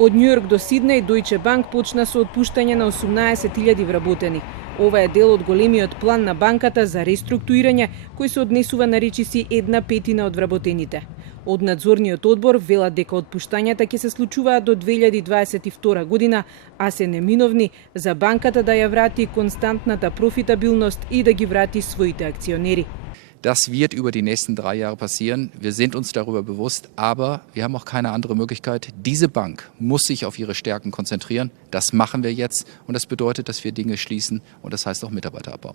Од Њујорк до Сиднеј, Deutsche Bank почна со отпуштање на 18.000 вработени. Ова е дел од големиот план на банката за реструктурирање, кој се однесува на речиси 1/5 од вработените. Од надзорниот одбор велат дека отпуштањата ќе се случуваат до 2022 година, а се неминовни за банката да ја врати константната профитабилност и да ги врати своите акционери. Das wird über die nächsten 3 Jahre passieren. Wir sind uns darüber bewusst, aber wir haben auch keine andere Möglichkeit. Diese Bank muss sich auf ihre Stärken konzentrieren. Das machen wir jetzt und das bedeutet, dass wir Dinge schließen und das heißt auch Mitarbeiterabbau.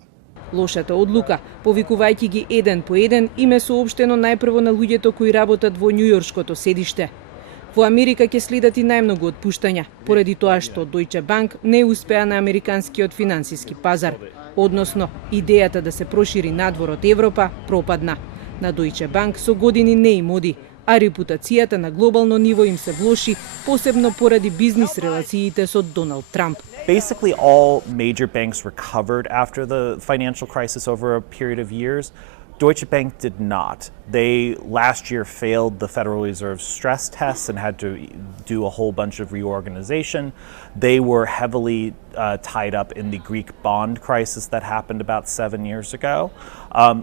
Лошата одлука, повикувајќи ги еден по еден, им е соопштено најпрво на луѓето кои работат во њујоршкото седиште. Во Америка ќе следат и најмногу отпуштања, поради тоа што Deutsche Bank не успеа на американскиот финансиски пазар. Односно, идејата да се прошири надвор од Европа пропадна. На Deutsche Bank со години не им оди, а репутацијата на глобално ниво им се влоши, посебно поради бизнис релациите со Доналд Трамп. Basically, all major banks recovered after the financial crisis over a period of years. Deutsche Bank did not. They last year failed the Federal Reserve's stress tests and had to do a whole bunch of reorganization. They were heavily tied up in the Greek bond crisis that happened about 7 years ago.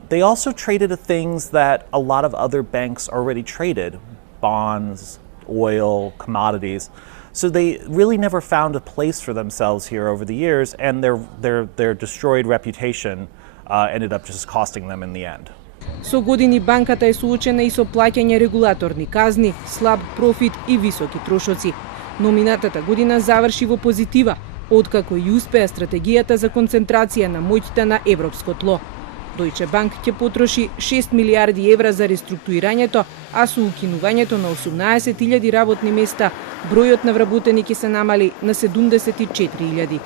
They also traded things that a lot of other banks already traded: bonds, oil, commodities. So they really never found a place for themselves here over the years, and their destroyed reputation ended up just costing them in the end. Со години банката е соочена и со плаќање регулаторни казни, слаб профит и високи трошоци. Но минатата година заврши во позитива, откако и успеа стратегијата за концентрација на моќта на европско тло. Deutsche Bank ќе потроши 6 милиарди евра за реструктурирањето, а со укинувањето на 18.000 работни места, бројот на вработени ќе се намали на 74.000.